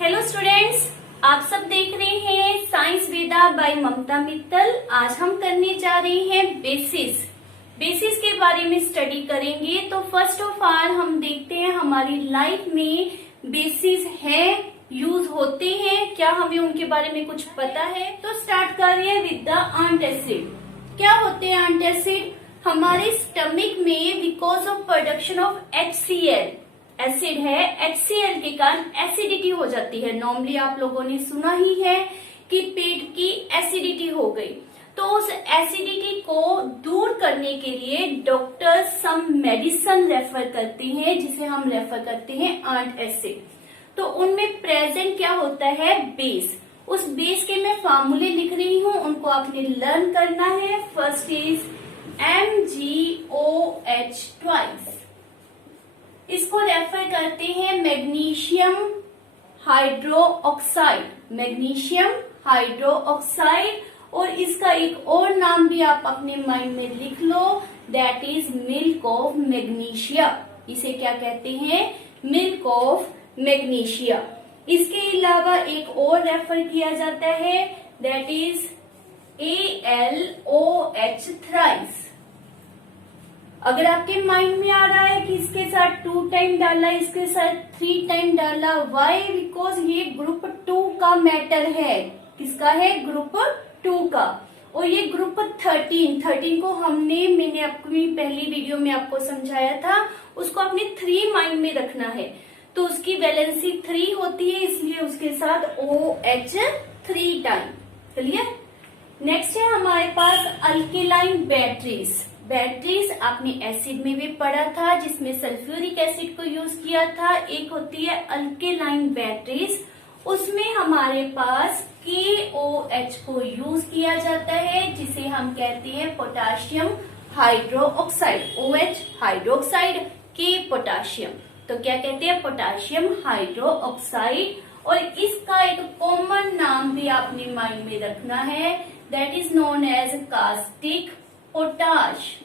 Hello students, आप सब देख रहे हैं साइंस वेदा बाय ममता मित्तल। आज हम करने जा रहे हैं बेसिस के बारे में स्टडी करेंगे। तो फर्स्ट ऑफ ऑल हम देखते हैं हमारी लाइफ में बेसिस है, यूज होते हैं क्या, हमें उनके बारे में कुछ पता है। तो स्टार्ट कर रहे हैं विद द एंटासिड। क्या होते हैं एंटासिड? हमारे स्टमक में because of production of HCl, acid है, HCl के कारण एसिडिटी हो जाती है। नॉर्मली आप लोगों ने सुना ही है कि पेट की एसिडिटी हो गई, तो उस एसिडिटी को दूर करने के लिए डॉक्टर सम मेडिसिन रेफर करते हैं, जिसे हम रेफर करते हैं एंटासिड। तो उनमें प्रेजेंट क्या होता है? बेस। उस बेस के मैं फार्मूले लिख रही हूं, उनको आपने लर्न करना है। फर्स्ट इज MgOH ट्वाइस, इसको रेफर करते हैं मैग्नीशियम हाइड्रोक्साइड, मैग्नीशियम हाइड्रोक्साइड। और इसका एक और नाम भी आप अपने माइंड में लिख लो, that is milk of magnesia. इसे क्या कहते हैं? Milk of magnesia. इसके अलावा एक और रेफर किया जाता है, दैट इज ALOH थ्राइस। अगर आपके माइंड में आ रहा है कि इसके साथ 2 टाइम डाला, इसके साथ 3 टाइम डाला, वाई? बिकॉज ये ग्रुप 2 का मैटर है। किसका है? ग्रुप 2 का। और ये ग्रुप 13 को मैंने अपनी पहली वीडियो में आपको समझाया था, उसको आपने 3 माइंड में रखना है। तो उसकी वैलेंसी 3 होती है, इसलिए उसके साथ OH 3 टाइम। क्लियर? नेक्स्ट है हमारे पास अल्केलाइन बैटरीज आपने एसिड में भी पढ़ा था, जिसमें सल्फ्यूरिक एसिड को यूज किया था। एक होती है अल्केलाइन बैटरीज, उसमें हमारे पास KOH को यूज किया जाता है, जिसे हम कहते हैं potassium hydroxide. OH hydroxide, K potassium, तो क्या कहते हैं? Potassium hydroxide. और इसका एक कॉमन नाम भी आपने माइंड में रखना है, that is known as caustic potash.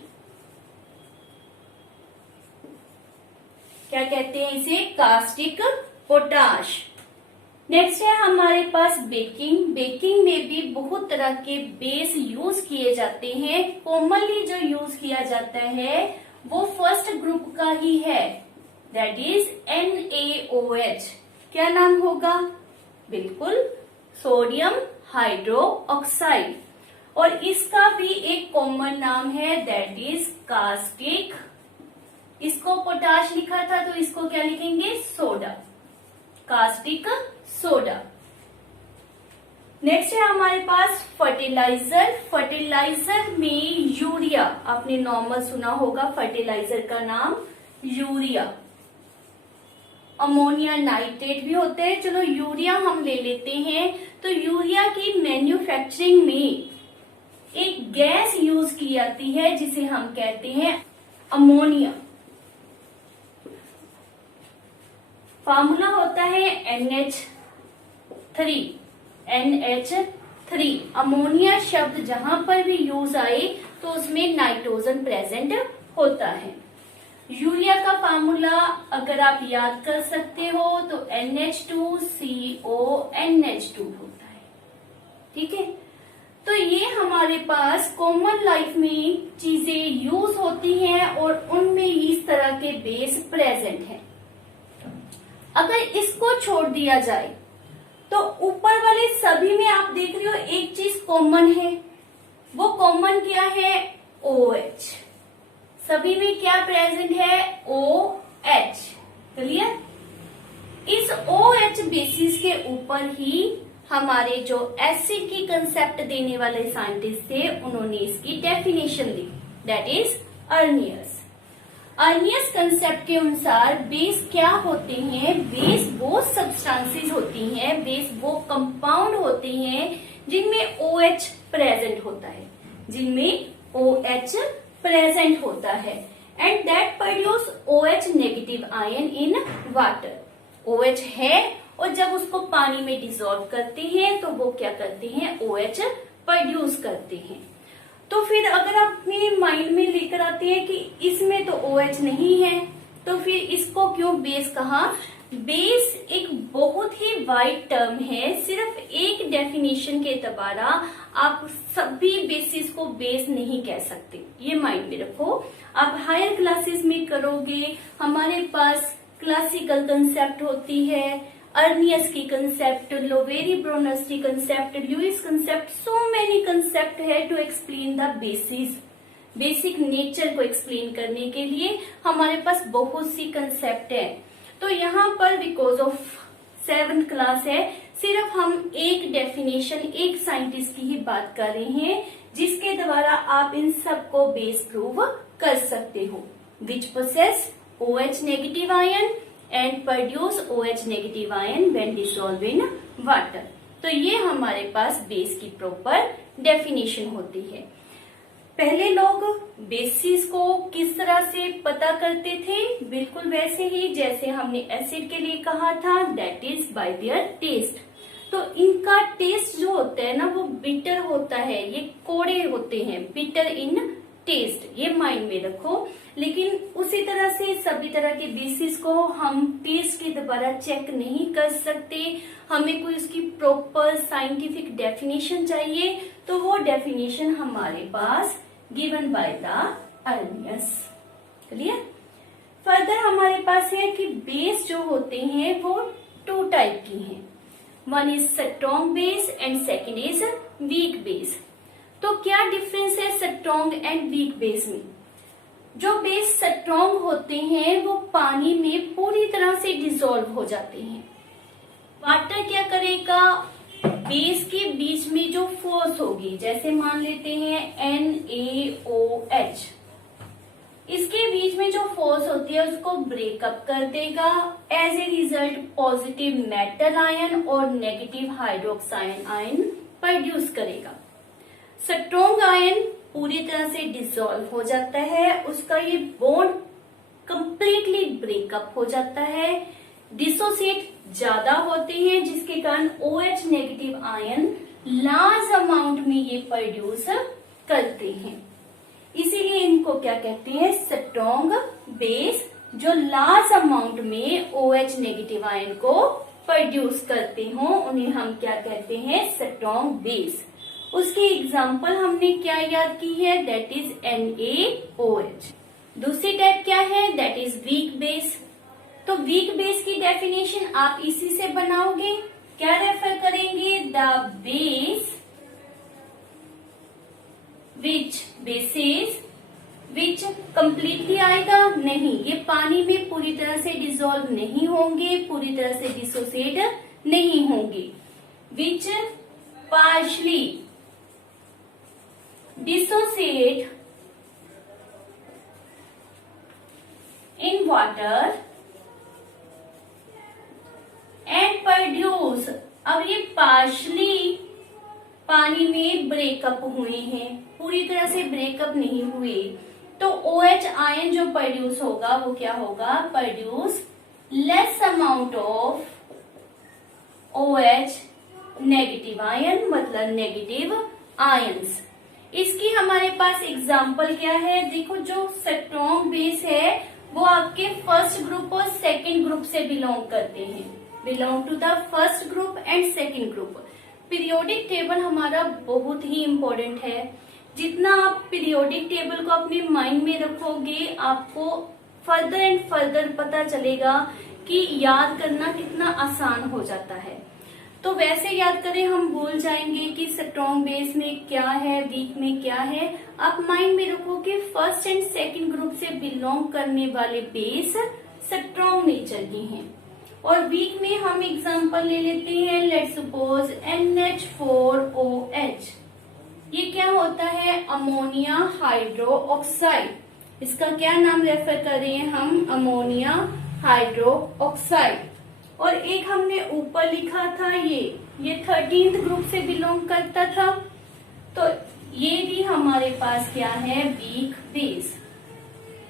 क्या कहते हैं इसे? Caustic potash. नेक्स्ट है हमारे पास बेकिंग में भी बहुत तरह के बेस यूज किए जाते हैं। कॉमनली जो यूज किया जाता है वो फर्स्ट ग्रुप का ही है, दैट इज NaOH। क्या नाम होगा? बिल्कुल, सोडियम हाइड्रोक्साइड। और इसका भी एक कॉमन नाम है, दैट इज कास्टिक। इसको पोटाश लिखा था, तो इसको क्या लिखेंगे? Soda, caustic soda. नेक्स्ट है हमारे पास फर्टिलाइजर में यूरिया, आपने नॉर्मल सुना होगा फर्टिलाइजर का नाम यूरिया। अमोनिया नाइट्रेट भी होते हैं, चलो यूरिया हम ले लेते हैं। तो यूरिया की मैन्युफैक्चरिंग में एक गैस यूज की जाती है, जिसे हम कहते हैं अमोनिया। फार्मूला होता है NH3। अमोनिया शब्द जहां पर भी यूज आए तो उसमें नाइट्रोजन प्रेजेंट होता है। यूरिया का फार्मूला अगर आप याद कर सकते हो तो NH2CONH2 होता है। ठीक है, तो ये हमारे पास कॉमन लाइफ में चीजें यूज होती हैं और उनमें इस तरह के बेस प्रेजेंट हैं। अगर इसको छोड़ दिया जाए तो ऊपर वाले सभी में आप देख रहे हो एक चीज कॉमन है। वो कॉमन क्या है? OH। सभी में क्या प्रेजेंट है? OH। क्लियर? इस OH बेसिस के ऊपर ही हमारे जो एसिड की कंसेप्ट देने वाले साइंटिस्ट थे, उन्होंने इसकी डेफिनेशन दी, दैट इज अर्नियस कंसेप्ट के अनुसार बेस क्या होते हैं? बेस वो सब्सटेंसेस होती हैं, बेस वो कंपाउंड होते हैं जिनमें OH प्रेजेंट होता है, and that produce OH negative ion in water. OH है और जब उसको पानी में डिसॉल्व करते हैं तो वो क्या करते हैं? OH प्रोड्यूस करते हैं। तो फिर अगर आप अपने माइंड में लेकर आते हैं कि इसमें तो OH नहीं है, तो फिर इसको क्यों बेस कहा? बेस एक बहुत ही वाइड टर्म है, सिर्फ एक डेफिनेशन के द्वारा आप सभी बेसिस को बेस नहीं कह सकते, ये माइंड में रखो। आप हायर क्लासेस में करोगे, हमारे पास क्लासिकल कंसेप्ट होती है, अर्नियस की कंसेप्ट, लोवेरी ब्रोनस की concept, Lewis concept, so many concept है to explain the basis. Basic nature को एक्सप्लेन करने के लिए हमारे पास बहुत सी कंसेप्ट है। तो यहाँ पर बिकॉज ऑफ 7th क्लास है, सिर्फ हम एक डेफिनेशन, एक साइंटिस्ट की ही बात कर रहे हैं जिसके द्वारा आप इन सब को बेस प्रूव कर सकते हो। Which possess OH negative ion and produce OH negative ion when dissolve in water. तो ये हमारे पास बेस की प्रॉपर डेफिनेशन होती है। पहले लोग बेसिस को किस तरह से पता करते थे, बिल्कुल वैसे ही जैसे हमने एसिड के लिए कहा था, that is by their test. तो इनका टेस्ट जो होता है ना वो बिटर होता है, ये कोड़े होते हैं, बिटर इन टेस्ट, ये माइंड में रखो। लेकिन उसी तरह से सभी तरह के बेसिस को हम टेस्ट के द्वारा चेक नहीं कर सकते, हमें कोई उसकी प्रॉपर साइंटिफिक डेफिनेशन चाहिए, तो वो डेफिनेशन हमारे पास given by the Arrhenius. Clear? Further हमारे पास है कि बेस जो होते हैं वो 2 टाइप की हैं, one is strong base and second is weak base. तो क्या डिफरेंस है स्ट्रॉन्ग एंड वीक बेस में? जो बेस स्ट्रॉन्ग होते हैं वो पानी में पूरी तरह से डिसॉल्व हो जाते हैं। वाटर क्या करेगा, बेस के बीच में जो फोर्स होगी, जैसे मान लेते हैं NaOH, इसके बीच में जो फोर्स होती है उसको ब्रेकअप कर देगा, as a result positive metal ion और नेगेटिव हाइड्रोक्साइड आयन प्रोड्यूस करेगा। स्ट्रॉन्ग आयन पूरी तरह से डिसॉल्व हो जाता है, उसका ये बॉन्ड कंप्लीटली ब्रेकअप हो जाता है, डिसोसिएट ज्यादा होते हैं जिसके कारण OH negative ion large amount में ये प्रोड्यूस करते हैं। इसीलिए इनको क्या कहते हैं, स्ट्रॉन्ग बेस, जो लार्ज अमाउंट में OH नेगेटिव आयन को प्रोड्यूस करते हो उन्हें हम क्या कहते हैं, स्ट्रॉन्ग बेस। उसकी एग्जाम्पल हमने क्या याद की है, दैट इज NaOH। दूसरी टाइप क्या है, दैट इज वीक बेस। तो वीक बेस की डेफिनेशन आप इसी से बनाओगे, क्या रेफर करेंगे, the base which basis which completely आएगा नहीं, ये पानी में पूरी तरह से डिसॉल्व नहीं होंगे, पूरी तरह से डिसोसिएट नहीं होंगे, which partially dissociate in water and produce. अब ये पार्शली पानी में ब्रेकअप हुए हैं, पूरी तरह से ब्रेकअप नहीं हुए, तो OH आयन जो प्रोड्यूस होगा वो क्या होगा, produce less amount of OH negative ion, मतलब नेगेटिव आयंस। इसकी हमारे पास एग्जाम्पल क्या है, देखो जो स्ट्रॉन्ग बेस है वो आपके फर्स्ट ग्रुप और सेकंड ग्रुप से बिलोंग करते हैं, belong to the first group and second group. Periodic table हमारा बहुत ही इम्पोर्टेंट है, जितना आप पीरियोडिक टेबल को अपने माइंड में रखोगे आपको फर्दर एंड फर्दर पता चलेगा कि याद करना कितना आसान हो जाता है। तो वैसे याद करें, हम भूल जाएंगे कि स्ट्रॉन्ग बेस में क्या है, वीक में क्या है। आप माइंड में रखो कि फर्स्ट एंड सेकंड ग्रुप से बिलोंग करने वाले बेस स्ट्रॉन्ग नेचर के हैं, और वीक में हम एग्जांपल ले लेते हैं, लेट्स सपोज NH4OH। ये क्या होता है, अमोनिया हाइड्रो ऑक्साइड। इसका क्या नाम रेफर कर रहे हैं हम, अमोनिया हाइड्रो ऑक्साइड। और एक हमने ऊपर लिखा था ये 13th ग्रुप से बिलोंग करता था, तो ये भी हमारे पास क्या है, weak base.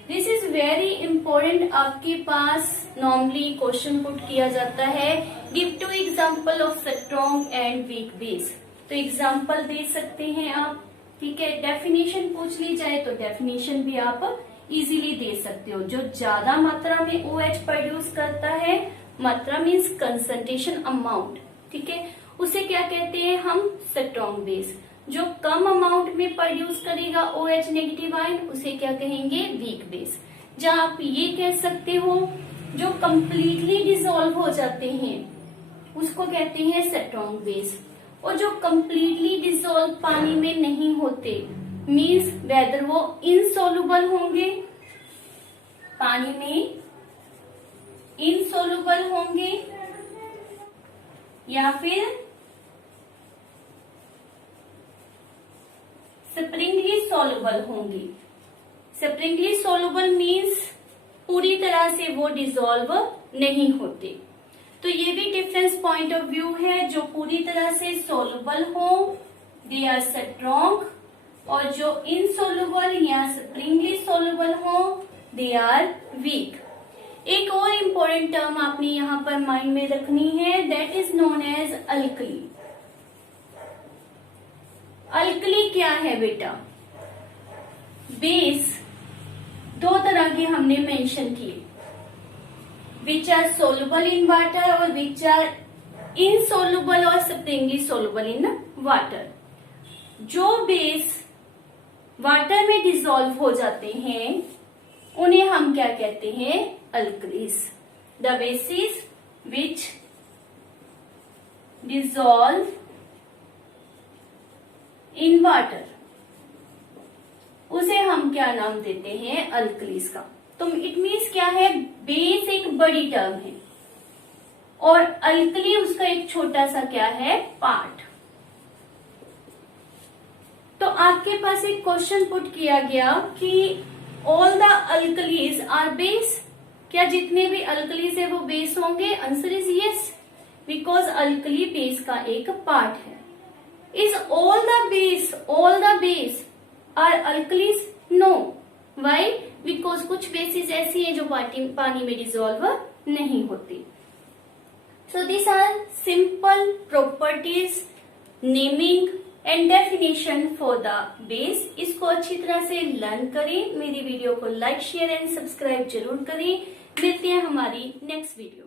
This is very important, आपके पास नॉर्मली क्वेश्चन पुट किया जाता है, give 2 example of strong and weak base. तो एग्जाम्पल दे सकते हैं आप, ठीक है। डेफिनेशन पूछ ली जाए तो डेफिनेशन भी आप इजीली दे सकते हो। जो ज्यादा मात्रा में OH प्रोड्यूस करता है मात्रा मीन्स कंसंट्रेशन अमाउंट, ठीक है, उसे क्या कहते हैं हम, स्ट्रॉन्ग बेस। जो कम अमाउंट में प्रोड्यूस करेगा OH नेगेटिव आयन, उसे क्या कहेंगे, वीक बेस। जहां आप ये कह सकते हो जो कंप्लीटली डिसॉल्व हो जाते हैं उसको कहते हैं स्ट्रॉन्ग बेस, और जो कंप्लीटली डिसॉल्व पानी में नहीं होते मीन्स वेदर वो इनसोल्युबल होंगे, पानी में इनसोल्युबल होंगे या फिर स्प्रिंगली सोल्युबल होंगे। स्प्रिंगली सोल्युबल मीन्स पूरी तरह से वो डिसॉल्व नहीं होते। तो ये भी डिफरेंस पॉइंट ऑफ व्यू है, जो पूरी तरह से सोल्युबल हो दे आर स्ट्रॉन्ग, और जो इनसोल्युबल या स्प्रिंगली सोल्युबल हो दे आर वीक। एक और इम्पोर्टेंट टर्म आपने यहाँ पर माइंड में रखनी है, that is known as alkali. Alkali क्या है बेटा, बेस दो तरह के हमने मेंशन किए, which are soluble in water और विच आर इनसोल्युबल और स्प्रिंगली सोल्युबल इन वाटर। जो बेस वाटर में डिसॉल्व हो जाते हैं उन्हें हम क्या कहते हैं, alkalis. The bases which dissolve in water, उसे हम क्या नाम देते हैं, अल्कलीज का। तो इट मीन्स क्या है, बेस एक बड़ी टर्म है और अल्कली उसका एक छोटा सा क्या है, पार्ट। तो आपके पास एक क्वेश्चन पुट किया गया कि all the alkalis are base, क्या जितने भी अल्कलीज है वो बेस होंगे? Answer is yes, because alkali base का एक पार्ट है। Is all the base are alkalis? No. Why? Because कुछ बेसिस ऐसी है जो पानी में डिसॉल्व नहीं होती। So this are simple properties, naming and definition for the base. इसको अच्छी तरह से लर्न करें। मेरी वीडियो को लाइक, शेयर एंड सब्सक्राइब जरूर करें। मिलते हैं हमारी नेक्स्ट वीडियो।